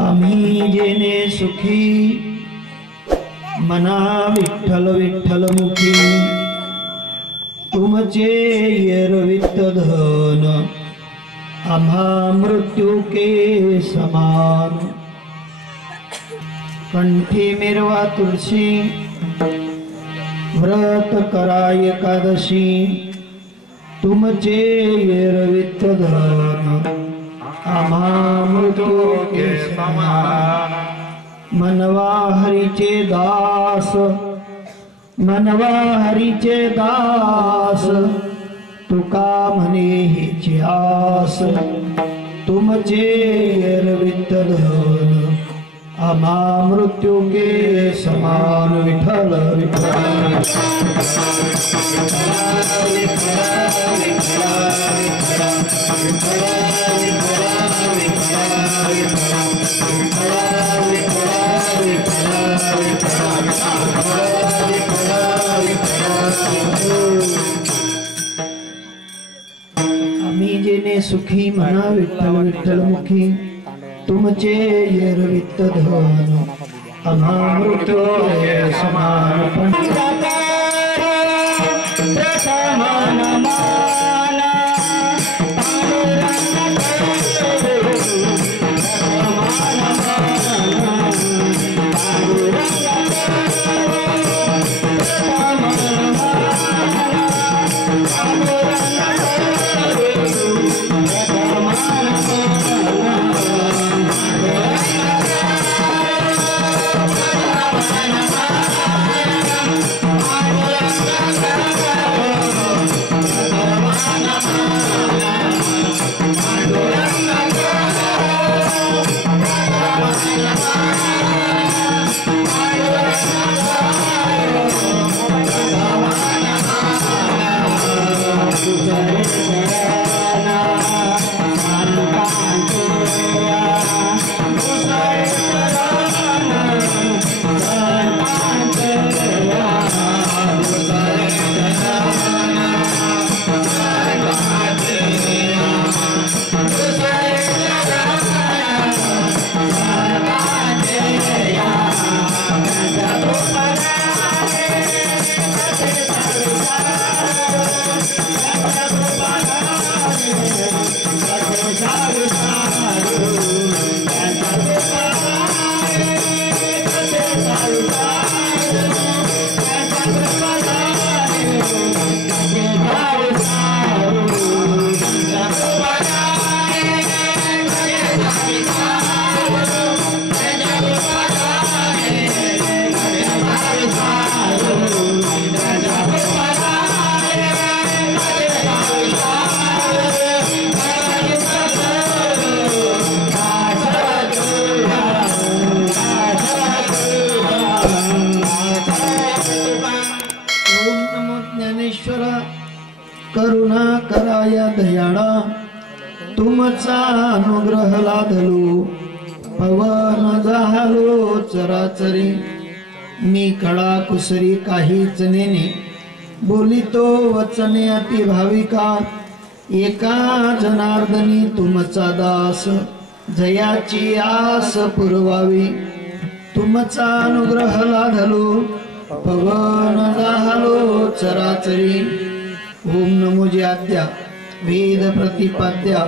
आम्ही जेने सुखी मना विठ्ठल विठ्ठल मुखी तुमचे येरवित धन आम्हा मृत्यू के समान। कंठी मिरवा तुळशी व्रत करा एकादशी तुमचे येरवित धन आम्हा मृत्यू के समान। मनवा हरीचे दास मनवा हरीचे दास तुका म्हणे हिची आस तुमचे येरवित धन आम्हा मृत्यू के समान। विठ्ठल विठ्ठल आम्ही जेने सुखी म्हणा विठ्ठल विठ्ठल मुखी तुमचे येरवित धन आम्हा मृत्यू के समान। करुणा कराया दयाळा तुमचा अनुग्रह लादलो पवन झालो चराचरी। मी कडा कुसरी काहीच नेने बोलितो वचने अति भाविका एका जनार्दनी तुमचा दास जयाची आस पुरवावी। तुमचा अनुग्रह लादलो पवन झालो चराचरी। ओम नमो जयाद्या वेद प्रतिपाद्या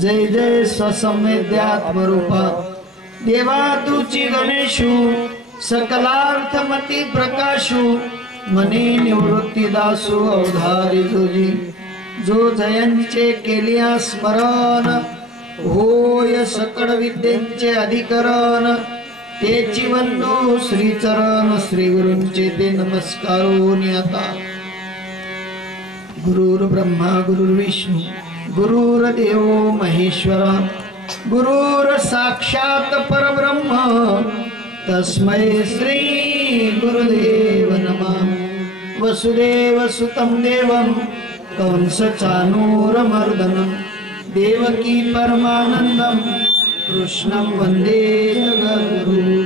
जय जय ससम्येद्यात्मरूपा देवा तुची गणेशु सकलार्थमती प्रकाशु मने निवृत्ती दासु अवधारी जोजी। जो जयांचे केलिया स्मरण होय सकळ विद्येचे अधिकरण तेची वंदू श्रीचरण श्री गुरूंचे ते नमस्कारोनी आता। गुरुर् ब्रह्मा गुरुर्विष्णु गुरुर्देव महेश्वरा गुरुर् साक्षात परब्रह्म तस्मै श्री गुरुदेव नमः। वसुदेव सुतं देवं कंस चाणूरमर्दनं देवकी परमानंदं कृष्णं वंदे जगद्गुरु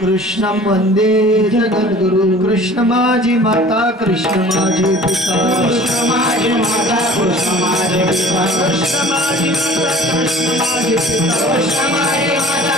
कृष्णं वंदे जगद्गुरु। कृष्ण माझी माता कृष्ण माझे पिता कृष्ण माझी माता कृष्ण माझे पिता कृष्ण माझी माता कृष्ण माझे पिता कृष्ण माझी माता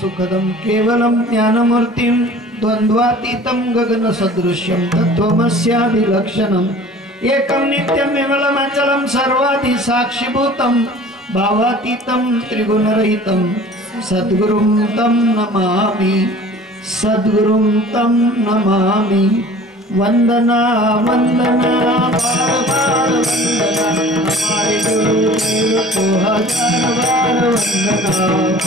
सुखदं केवलं ज्ञानमूर्तिं द्वन्द्वातीतं गगनसदृश्यं तत्त्वमस्यादिलक्षणम् एकं नित्यं विमलमचलं सर्वादिसाक्षिभूतं भावातीतं त्रिगुणरहितं सद्गुरुं तं नमामि सद्गुरुं तं नमामि वंदना वंदना बार बार वंदना हमारे गुरुदेव को हजार बार वंदना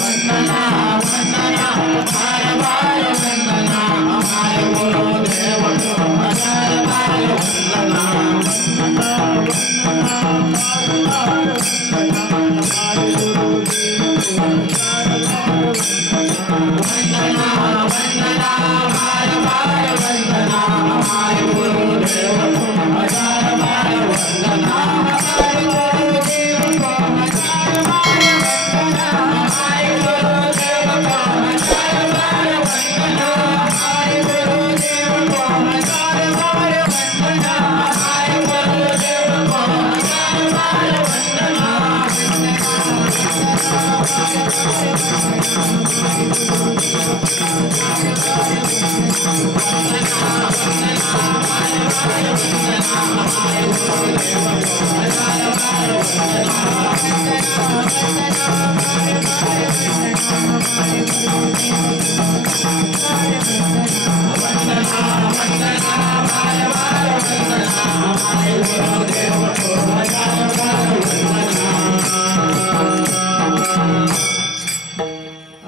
वंदना वंदना बार बार वंदना हमारे गुरुदेव को हजार बार वंदना वंदना वंदना बार बार वंदना हमारे गुरुदेव को हजार बार वंदना वंदना बार बार वंदना हमारे गुरुदेव को हजार बार वंदना हमारे गुरुदेव को हजार बार वंदना हमारे गुरुदेव को हजार बार वंदना हमारे गुरुदेव को हजार बार वंदना हमारे गुरुदेव को हजार बार वंदना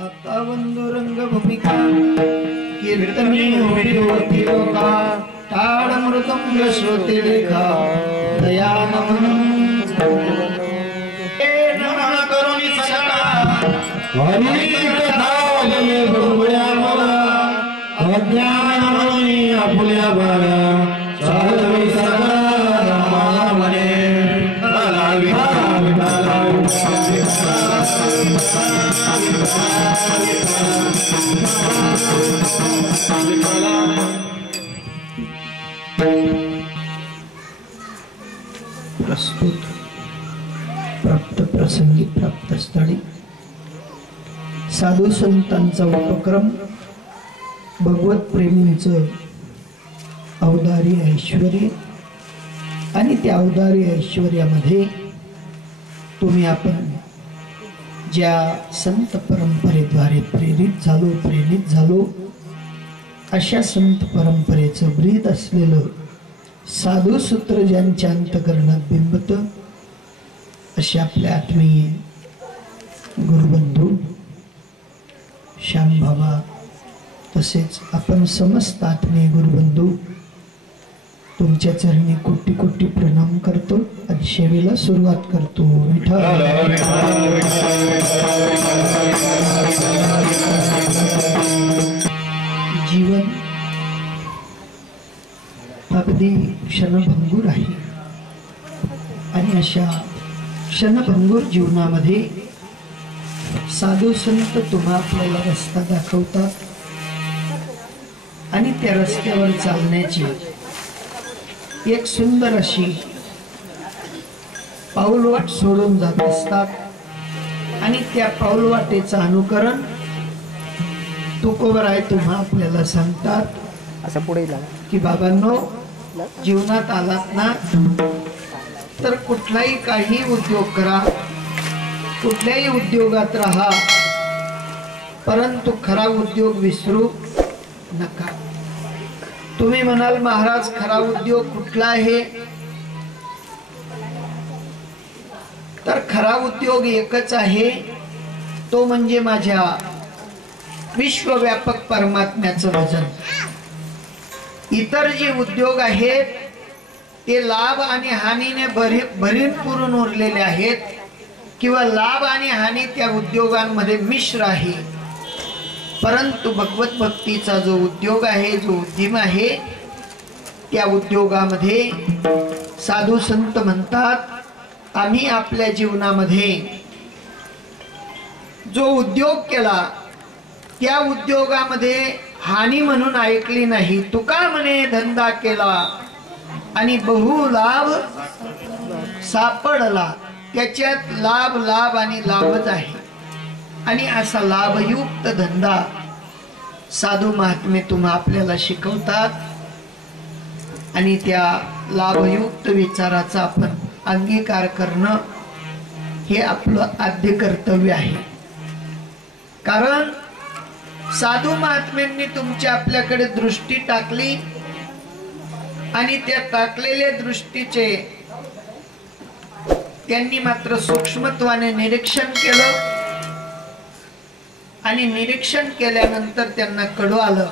आता वंदुरंग भूमिका कीर्तनी होती लोका ताड मृदंग श्रोते लेखा दयानमन ए नमन करुणी सका हरी कथा बोले भोगया मला अज्ञान म्हणून आपुल्या बारा साधवी सदा मला म्हणे प्रस्तुत प्राप्त प्रसंगी प्राप्त स्थळी साधू संतांचा उपक्रम भगवत प्रेमींचं औदार्य ऐश्वर्य आणि त्या औदार्य ऐश्वर्यामध्ये तुम्ही आपण ज्या संत परंपरेद्वारे प्रेरित झालो अशा संत परंपरेचं ब्रीद असलेलं साधू सूत्र ज्यांच्या अंतकरणात बिंबतं असे आपले आत्मीय गुरुबंधू श्याम बाबा तसेच आपण समस्त आत्मीय गुरुबंधू तुमच्या चरणी कोटी कोटी प्रणाम करतो आणि सेवेला सुरुवात करतो. जीवन अगदी क्षणभंगूर आहे आणि अशा क्षणभंगूर जीवनामध्ये साधू संत तुम्हा आपल्याला रस्ता दाखवतात आणि त्या रस्त्यावर चालण्याची एक सुंदर अशी पाऊलवाट सोडून जात असतात आणि त्या पाऊलवाटेचं अनुकरण तुकोबराय तुम्हा आपल्याला सांगतात असं पुढे की बाबांनो जीवनात आलात ना तर कुठलाही काही उद्योग करा, कुठल्याही उद्योगात राहा, परंतु खरा उद्योग विसरू नका. तुम्ही म्हणाल महाराज खरा उद्योग कुठला आहे, तर खरा उद्योग एकच आहे, तो म्हणजे माझ्या विश्वव्यापक परमात्म्याचं भजन. इतर जे उद्योग आहेत ते लाभ आणि हानीने भरून पुरून उरलेले आहेत किंवा लाभ आणि हानी त्या उद्योगांमध्ये मिश्र आहे. परंतु भगवत भक्तीचा जो उद्योग आहे, जो उद्यम आहे, त्या उद्योगामध्ये साधू संत म्हणतात आम्ही आपल्या जीवनामध्ये जो उद्योग केला त्या उद्योगामध्ये हानी म्हणून ऐकली नाही. तुका म्हणे धंदा केला आणि बहु लाभ सापडला, त्याच्यात लाभ लाभ आणि लाभच आहे. आणि असा लाभयुक्त धंदा साधू महात्मे तुम्हा आपल्याला शिकवतात आणि त्या लाभयुक्त विचाराचा आपण अंगीकार करणं हे आपलं आद्य कर्तव्य आहे। कारण साधू महात्म्यांनी तुमच्या आपल्याकडे दृष्टी टाकली आणि त्या टाकलेल्या दृष्टीचे त्यांनी मात्र सूक्ष्मत्वाने निरीक्षण केलं आणि निरीक्षण केल्यानंतर त्यांना कळू आलं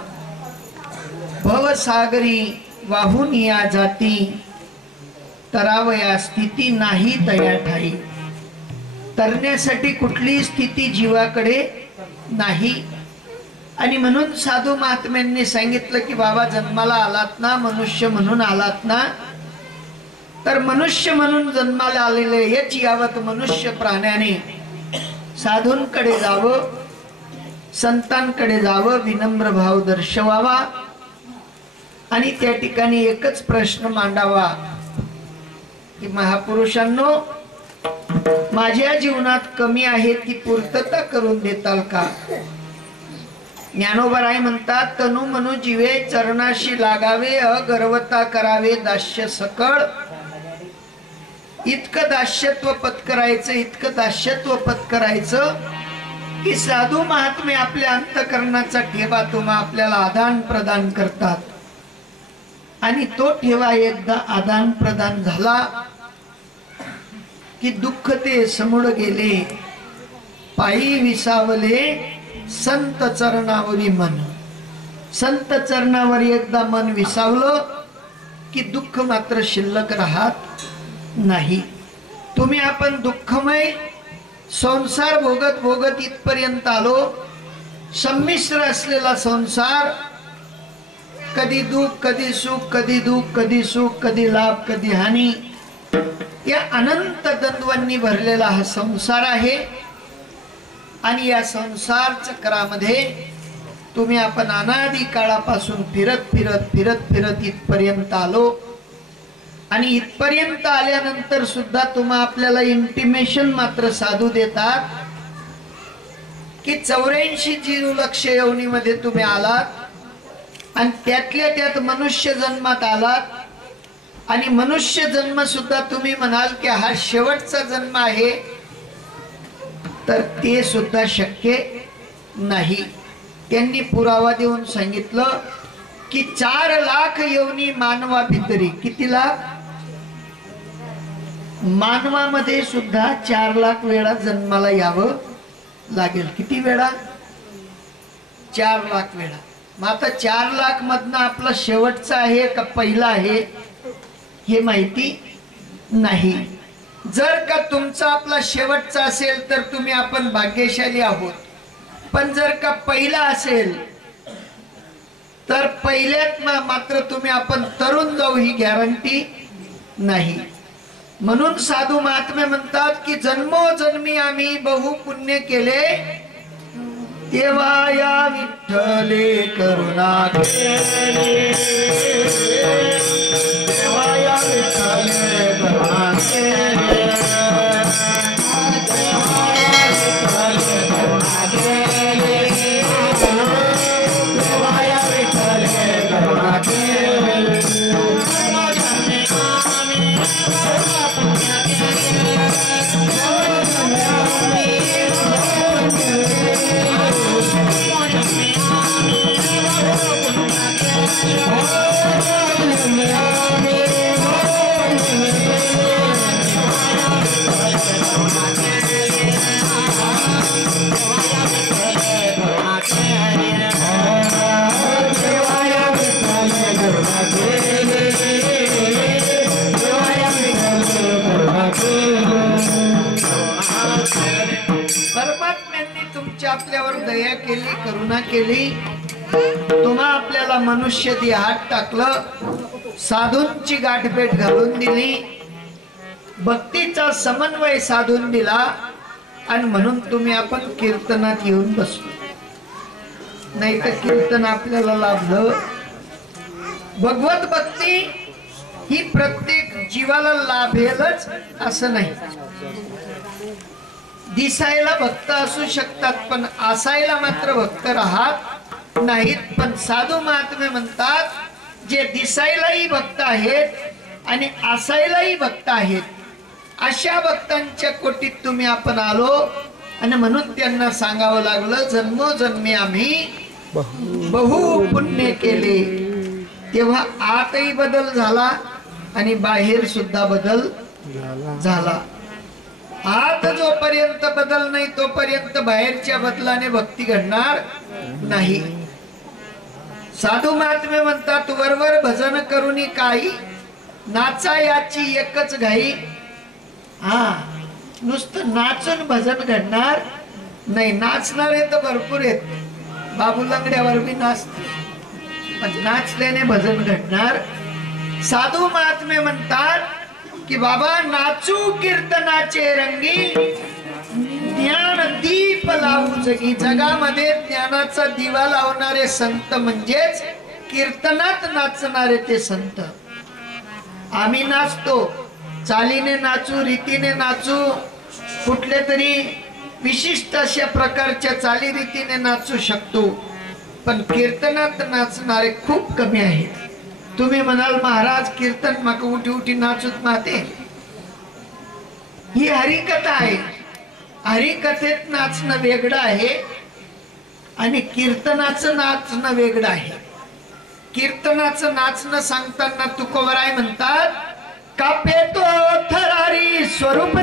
भवसागरी वाहून या जाती तरावया स्थिती नाही तया ठाई। तरण्यासाठी कुठली स्थिती जीवाकडे नाही आणि म्हणून साधू महात्म्यांनी सांगितलं की बाबा जन्माला आलात ना, मनुष्य म्हणून आलात ना, तर मनुष्य म्हणून जन्माला आलेले हेच यावत मनुष्य प्राण्याने साधूंकडे जावं, संतांकडे जावं, विनम्र भाव दर्शवावा आणि त्या ठिकाणी एकच प्रश्न मांडावा की महापुरुषांनो, माझ्या जीवनात कमी आहे ती पूर्तता करून देताल का? ज्ञानोबराय म्हणतात तनु मनु जीवे चरणाशी लागावे, अगर्वता करावे दास्य सकळ। इतकं दास्यत्व पत्करायचं, इतकं दास्यत्व पत्करायचं की साधू महात्मे आपल्या अंतकरणाचा ठेवा तुम्हा आपल्याला आदान प्रदान करतात आणि तो ठेवा एकदा आदान प्रदान झाला की दुःख ते समोर गेले, पायी विसावले संत चरणावरी मन। संत चरणावर एकदा मन विसावलं की दुःख मात्र शिल्लक राहत नाही। तुम्ही आपण दुःखमय संसार भोगत भोगत इथपर्यंत आलो, संमिश्र असलेला संसार, कधी दुःख कधी सुख, कधी दुःख कधी सुख, कधी लाभ कधी हानी, या अनंत द्वंद्वांनी भरलेला हा संसार आहे आणि या संसार चक्रामध्ये तुम्ही आपण अनादी काळापासून फिरत फिरत फिरत फिरत इथपर्यंत आलो आणि इथपर्यंत आल्यानंतर सुद्धा तुम्हा आपल्याला इंटिमेशन मात्र साधू देतात की 84 जीवलक्ष योनीमध्ये तुम्ही आलात आणि त्यातल्या त्यात मनुष्य जन्मात आलात आणि मनुष्य जन्म सुद्धा तुम्ही म्हणाल की हा शेवटचा जन्म आहे, तर ते सुद्धा शक्य नाही। त्यांनी पुरावा देऊन सांगितलं की 4 लाख योनी मानवा भितरी, किती लाख? मानवामध्ये सुद्धा 4 लाख वेळा जन्माला यावं लागेल। किती वेळा? 4 लाख वेळा। मग आता 4 लाख मधनं आपला शेवटचा आहे का पहिला आहे हे माहिती नाही। जर का तुमचा आपला शेवटचा असेल तर तुम्ही आपण भाग्यशाली आहोत, पण जर का पहिला असेल तर पहिल्यात मात्र तुम्ही आपण तरुण जाऊ ही गॅरंटी नाही। म्हणून साधू महात्मे म्हणतात की जन्मोजन्मी आम्ही बहु पुण्य केले, तेव्हा या विठ्ठले करुणा केली, तेव्हा या विठ्ठले करुणा केली, तेव्हा या विठ्ठले करुणा केली, तेव्हा या विठ्ठले करुणा केली। परमात्म्यांनी तुमच्या आपल्यावर दया केली, करुणा केली, तुम्हा आपल्याला मनुष्य दी हात टाकलं, साधूंची गाठभेट घालून दिली, भक्तीचा समन्वय साधून दिला आणि म्हणून तुम्ही आपण कीर्तनात येऊन बसलो। नाही तर कीर्तन आपल्याला लाभलं। भगवत भक्ती ही प्रत्येक जीवाला लाभेलच असं नाही। दिसायला भक्त असू शकतात पण असायला मात्र भक्त राहत नाहीत. पण साधू महात्मे म्हणतात जे दिसायलाही भक्त आहेत आणि असायलाही भक्त आहेत अशा भक्तांच्या कोटीत तुम्ही आपण आलो. आणि म्हणून त्यांना सांगावं लागलं जन्मोजन्मी आम्ही बहु पुण्य केले. तेव्हा आतही बदल झाला आणि बाहेर सुद्धा बदल झाला. आत जोपर्यंत बदल नाही तोपर्यंत बाहेरच्या बदलाने भक्ती घडणार नाही. साधू महात्मे म्हणतात वरवर भजन करूनी काही नाचा याची एकच घाई. हा नुसतं नाचून भजन घडणार नाही. नाचणारे तर भरपूर आहेत. बाबू लंगड्यावर बी नाचते पण नाचल्याने भजन घडणार. साधू महात्मे म्हणतात की बाबा नाचू कीर्तनाचे रंगी ज्ञान दीप लावू जगी. जगामध्ये ज्ञानाचा दिवा लावणारे संत म्हणजेच कीर्तनात नाचणारे ते संत. आम्ही नाचतो चालीने नाचू रीतीने नाचू कुठले तरी विशिष्ट अशा प्रकारच्या चालीरीतीने नाचू शकतो पण कीर्तनात नाचणारे खूप कमी आहेत. तुम्ही म्हणाल महाराज कीर्तन मग उठी उठी नाचूत माते. ही हरिकथा आहे. हरिकथेत नाचणं वेगळं आहे आणि कीर्तनाचं नाचणं वेगळं आहे. कीर्तनाचं नाचणं सांगताना तुकोबराय म्हणतात कापे तो थरारी स्वरूप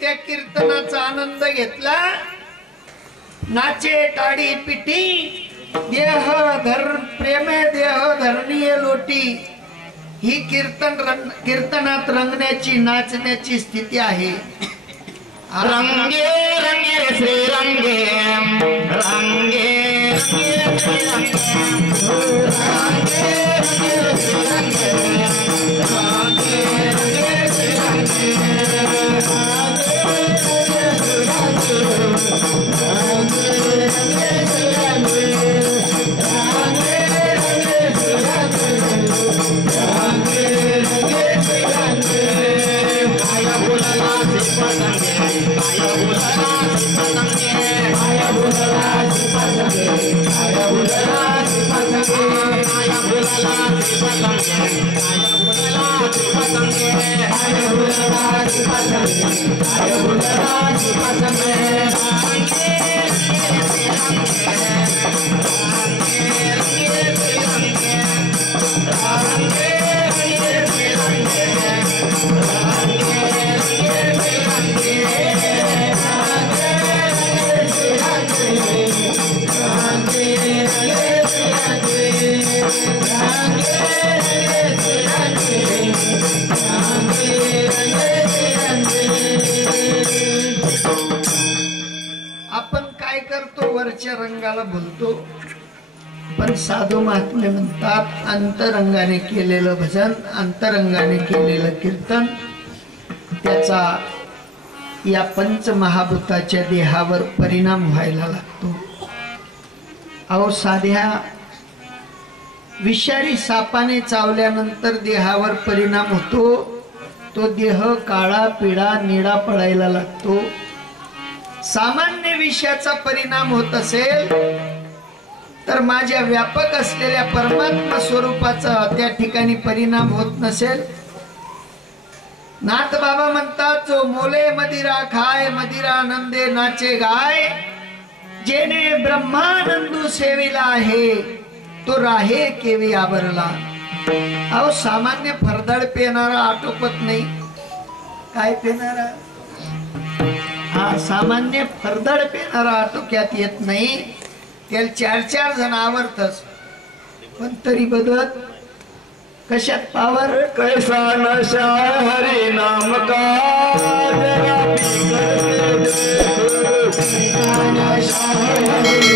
त्या कीर्तनाचा आनंद घेतला. नाचे टाळी पिटी देह धर प्रेमे देह धरणीय लोटी. ही कीर्तनात रंगण्याची नाचण्याची स्थिती आहे. रंगे रंगे श्री रंगे रंगे रंगाला बोलतो पण साधू महात्मे म्हणतात अंतरंगाने केलेलं भजन अंतरंगाने केलेलं कीर्तन त्याचा या पंचमहाभूताच्या देहावर परिणाम व्हायला लागतो. अहो साध्या विषारी सापाने चावल्यानंतर देहावर परिणाम होतो. तो देह काळा पिळा निळा पडायला लागतो. सामान्य विषयाचा परिणाम होत असेल तर माझ्या व्यापक असलेल्या परमात्मा स्वरूपाचा त्या ठिकाणी परिणाम होत नसेल. नाथ बाबा म्हणतात जो मोले मदिरा खाय मदिरा आनंदे नाचे गाय जेने ब्रह्मानंदू सेविला आहे तो राहे केवी आवरला. अहो सामान्य फरदड पेनारा आटोपत नाही. काय पेनारा हा सामान्य फरदड पेनारा आटोक्यात येत नाही. त्याला 4-4 जण आवडतच पण तरी बदलत कशात पावर कैसा नशा हरि नाम का जरा भी करके देखो.